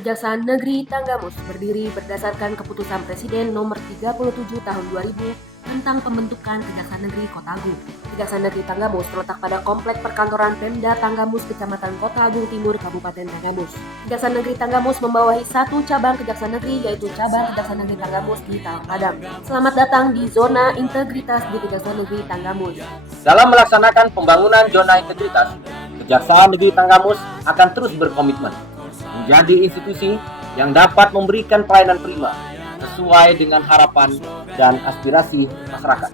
Kejaksaan Negeri Tanggamus berdiri berdasarkan Keputusan Presiden Nomor 37 Tahun 2000 tentang pembentukan Kejaksaan Negeri Kota Agung. Kejaksaan Negeri Tanggamus terletak pada Komplek Perkantoran Pemda Tanggamus, Kecamatan Kota Agung Timur, Kabupaten Tanggamus. Kejaksaan Negeri Tanggamus membawahi satu cabang Kejaksaan Negeri, yaitu Cabang Kejaksaan Negeri Tanggamus di Talang Padang. Selamat datang di Zona Integritas di Kejaksaan Negeri Tanggamus. Dalam melaksanakan pembangunan zona integritas, Kejaksaan Negeri Tanggamus akan terus berkomitmen menjadi institusi yang dapat memberikan pelayanan prima sesuai dengan harapan dan aspirasi masyarakat.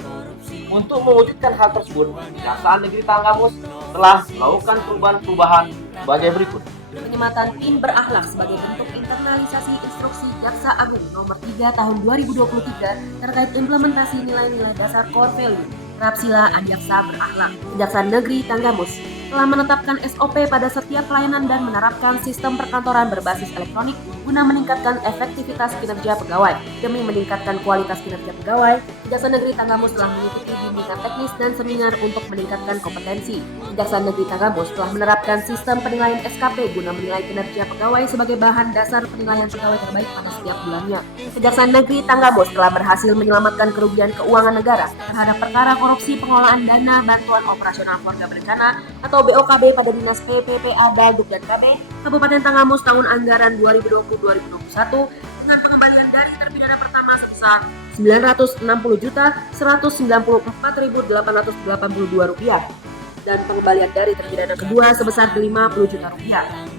Untuk mewujudkan hal tersebut, Kejaksaan Negeri Tanggamus telah melakukan perubahan-perubahan sebagai berikut. Penyematan tim berakhlak sebagai bentuk internalisasi instruksi Jaksa Agung Nomor 3 Tahun 2023 terkait implementasi nilai-nilai dasar core value Rapsila Adiaksa Berakhlak. Kejaksaan Negeri Tanggamus telah menetapkan SOP pada setiap pelayanan dan menerapkan sistem perkantoran berbasis elektronik guna meningkatkan efektivitas kinerja pegawai. Demi meningkatkan kualitas kinerja pegawai, Kejaksaan Negeri Tanggamus telah mengikuti bimbingan teknis dan seminar untuk meningkatkan kompetensi. Kejaksaan Negeri Tanggamus telah menerapkan sistem penilaian SKP guna menilai kinerja pegawai sebagai bahan dasar penilaian pegawai terbaik pada setiap bulannya. Kejaksaan Negeri Tanggamus telah berhasil menyelamatkan kerugian keuangan negara terhadap perkara korupsi pengelolaan dana bantuan operasional keluarga berencana atau BOKB pada Dinas PPPA Dagduk dan KB Kabupaten Tanggamus tahun anggaran 2020-2021 dengan pengembalian dari terpidana pertama sebesar Rp960.194.882 dan pengembalian dari terpidana kedua sebesar Rp50 juta.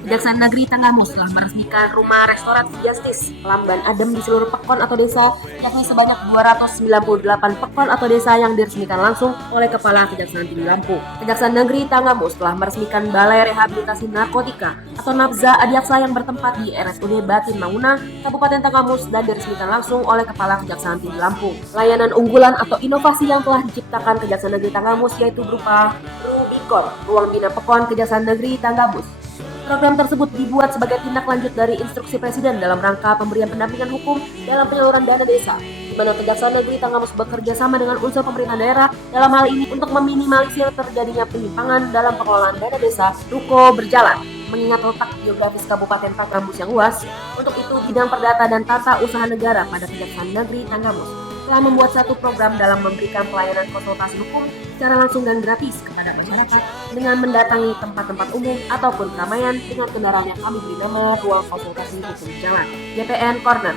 Kejaksaan Negeri Tanggamus telah meresmikan rumah restoratif Justice Lamban Adem di seluruh pekon atau desa, yakni sebanyak 298 pekon atau desa yang diresmikan langsung oleh Kepala Kejaksaan Tinggi Lampung. Kejaksaan Negeri Tanggamus telah meresmikan Balai Rehabilitasi Narkotika atau Nabza Adiaksa yang bertempat di RSUD Batin Manguna, Kabupaten Tanggamus dan diresmikan langsung oleh Kepala Kejaksaan Tinggi Lampung. Layanan unggulan atau inovasi yang telah diciptakan Kejaksaan Negeri Tanggamus yaitu berupa Rubicon, Ruang Bina Pekon Kejaksaan Negeri Tanggamus. Program tersebut dibuat sebagai tindak lanjut dari instruksi Presiden dalam rangka pemberian pendampingan hukum dalam penyaluran dana desa, di mana Kejaksaan Negeri Tanggamus bekerja sama dengan unsur pemerintah daerah dalam hal ini untuk meminimalisir terjadinya penyimpangan dalam pengelolaan dana desa. RUKO berjalan mengingat letak geografis Kabupaten Tanggamus yang luas. Untuk itu, bidang perdata dan tata usaha negara pada Kejaksaan Negeri Tanggamus telah membuat satu program dalam memberikan pelayanan konsultasi hukum secara langsung dan gratis kepada masyarakat dengan mendatangi tempat-tempat umum ataupun keramaian dengan kendaraan yang kami beri nama Ruang Konsultasi Hukum Jalan. JPN Corner,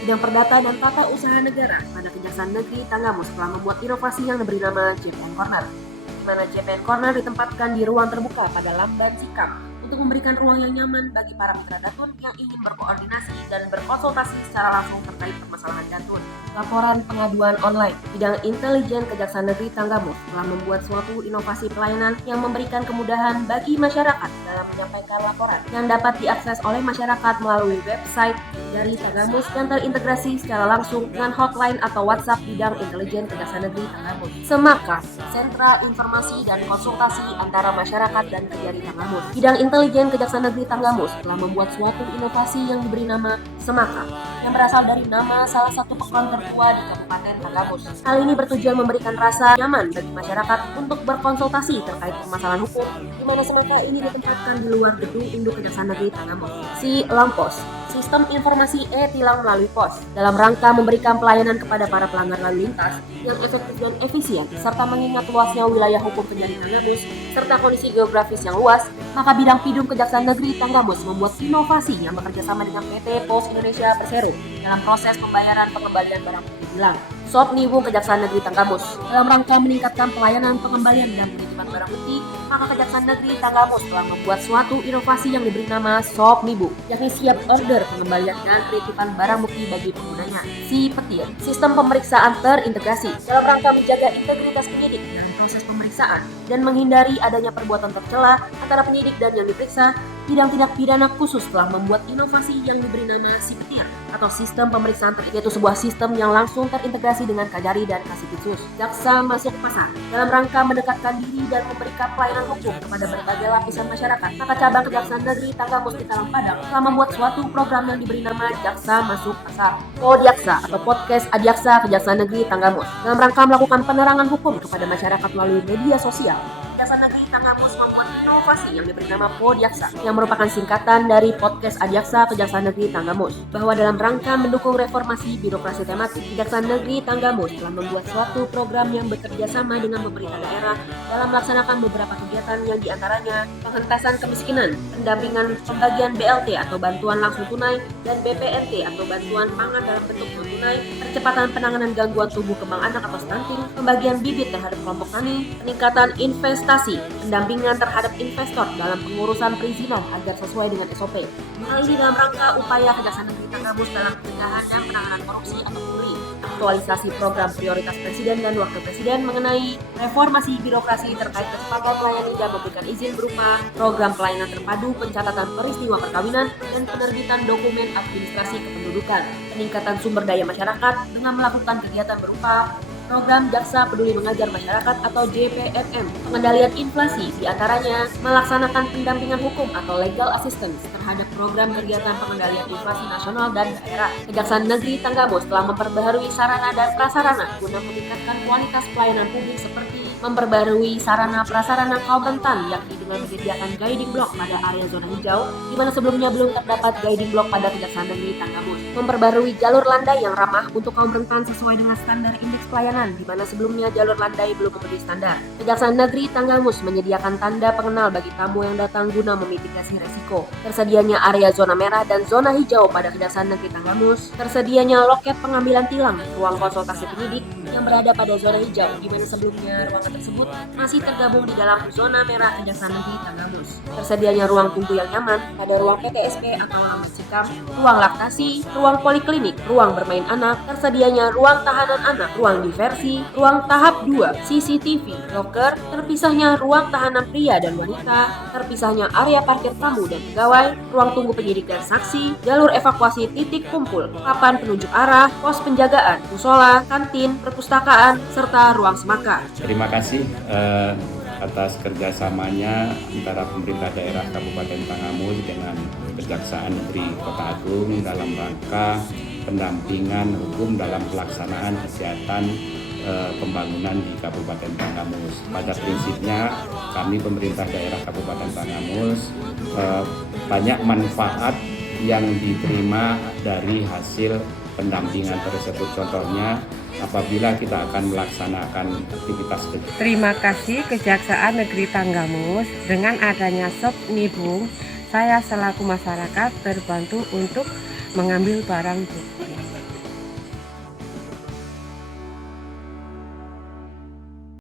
bidang perdata dan tata usaha negara pada Kejaksaan Negeri Tanggamus telah membuat inovasi yang diberi nama JPN Corner, di mana JPN Corner ditempatkan di ruang terbuka pada Lamban Sikam untuk memberikan ruang yang nyaman bagi para mitra datun yang ingin berkoordinasi dan berkonsultasi secara langsung terkait permasalahan datun. Laporan pengaduan online. Bidang intelijen Kejaksaan Negeri Tanggamus telah membuat suatu inovasi pelayanan yang memberikan kemudahan bagi masyarakat dalam menyampaikan laporan yang dapat diakses oleh masyarakat melalui website dari Tanggamus dan terintegrasi secara langsung dengan hotline atau WhatsApp bidang intelijen Kejaksaan Negeri Tanggamus. Semakas, Sentra Informasi dan Konsultasi Antara Masyarakat dan Kejari Tanggamus. Bidang intelijen Kejaksaan Negeri Tanggamus telah membuat suatu inovasi yang diberi nama Semaka, yang berasal dari nama salah satu pekon tertua di Kabupaten Tanggamus. Hal ini bertujuan memberikan rasa nyaman bagi masyarakat untuk berkonsultasi terkait permasalahan hukum, di mana Semaka ini ditempatkan di luar gedung induk Kejaksaan Negeri Tanggamus. Si Lampos, sistem informasi e-tilang melalui pos, dalam rangka memberikan pelayanan kepada para pelanggar lalu lintas yang efektif dan efisien, serta mengingat luasnya wilayah hukum Kejari Tanggamus serta kondisi geografis yang luas, maka bidang Pidum Kejaksaan Negeri Tanggamus membuat inovasi yang bekerjasama dengan PT Pos Indonesia Persero dalam proses pembayaran pengembalian barang bukti tilang. Sop Niwung Kejaksaan Negeri Tanggamus dalam rangka meningkatkan pelayanan pengembalian dan penitipan barang bukti, maka Kejaksaan Negeri Tanggamus telah membuat suatu inovasi yang diberi nama Sop Nibu, yakni siap order pengembalian dan penitipan barang bukti bagi penggunanya. Si Petir, sistem pemeriksaan terintegrasi dalam rangka menjaga integritas penyidik dalam proses pemeriksaan dan menghindari adanya perbuatan tercela antara penyidik dan yang diperiksa. Bidang tindak pidana khusus telah membuat inovasi yang diberi nama Si Petir, atau sistem pemeriksaan yaitu sebuah sistem yang langsung terintegrasi dengan Kajari dan Kasipitsus. Jaksa masuk pasar dalam rangka mendekatkan diri dan memberikan pelayanan hukum kepada berbagai lapisan masyarakat. Maka cabang Kejaksaan Negeri Tanggamus di Talang Padang telah membuat suatu program yang diberi nama Jaksa Masuk Pasar Podiaksa atau Podcast Adiaksa Kejaksaan Negeri Tanggamus dalam rangka melakukan penerangan hukum kepada masyarakat melalui media sosial. Kejaksaan Negeri Tanggamus membuat inovasi yang diberi nama Podiaksa yang merupakan singkatan dari Podcast Adiaksa Kejaksaan Negeri Tanggamus, bahwa dalam rangka mendukung reformasi birokrasi tematik, Kejaksaan Negeri Tanggamus telah membuat suatu program yang bekerja sama dengan pemerintah daerah dalam melaksanakan beberapa kegiatan yang diantaranya penghentasan kemiskinan, pendampingan pembagian BLT atau bantuan langsung tunai dan BPNT atau bantuan pangan dalam bentuk non tunai, percepatan penanganan gangguan tumbuh kembang anak atau stunting, pembagian bibit terhadap kelompok tani, peningkatan investasi, pendampingan terhadap investor dalam pengurusan perizinan agar sesuai dengan SOP. Hal ini dalam rangka upaya Kejaksaan Negeri Tanggamus dalam pencegahan dan penanganan korupsi atau PURI, aktualisasi program prioritas Presiden dan Wakil Presiden mengenai reformasi birokrasi terkait kesepakatan melayani dan memberikan izin berupa program pelayanan terpadu pencatatan peristiwa perkawinan dan penerbitan dokumen administrasi kependudukan, peningkatan sumber daya masyarakat dengan melakukan kegiatan berupa program Jaksa Peduli Mengajar Masyarakat atau JPMM, pengendalian inflasi diantaranya melaksanakan pendampingan hukum atau legal assistance terhadap program kegiatan pengendalian inflasi nasional dan daerah. Kejaksaan Negeri Tanggamus telah memperbaharui sarana dan prasarana guna meningkatkan kualitas pelayanan publik seperti memperbarui sarana prasarana kaum rentan yakni dengan menyediakan guiding block pada area zona hijau di mana sebelumnya belum terdapat guiding block pada Kejaksaan Negeri Tanggamus, memperbarui jalur landai yang ramah untuk kaum rentan sesuai dengan standar indeks pelayanan di mana sebelumnya jalur landai belum memenuhi standar. Kejaksaan Negeri Tanggamus menyediakan tanda pengenal bagi tamu yang datang guna memitigasi resiko. Tersedianya area zona merah dan zona hijau pada Kejaksaan Negeri Tanggamus, tersedianya loket pengambilan tilang, ruang konsultasi penyidik yang berada pada zona hijau di mana sebelumnya ruangan tersebut masih tergabung di dalam zona merah Kejaksaan Negeri Tanggamus. Tersedianya ruang tunggu yang nyaman pada ruang PTSP atau ruang bersikap, ruang laktasi, ruang poliklinik, ruang bermain anak, tersedianya ruang tahanan anak, ruang diversi, ruang tahap 2, CCTV, loker, terpisahnya ruang tahanan pria dan wanita, terpisahnya area parkir tamu dan pegawai, ruang tunggu penyidik dan saksi, jalur evakuasi titik kumpul, papan penunjuk arah, pos penjagaan, musola, kantin, perpustakaan, serta ruang semaka. Terima kasih atas kerjasamanya antara pemerintah daerah Kabupaten Tanggamus dengan Kejaksaan Negeri Kota Agung dalam rangka pendampingan hukum dalam pelaksanaan kegiatan pembangunan di Kabupaten Tanggamus. Pada prinsipnya kami pemerintah daerah Kabupaten Tanggamus banyak manfaat yang diterima dari hasil pendampingan tersebut. Contohnya apabila kita akan melaksanakan aktivitas kegiatan. Terima kasih Kejaksaan Negeri Tanggamus. Dengan adanya Sob Nibung, saya selaku masyarakat terbantu untuk mengambil barang bukti.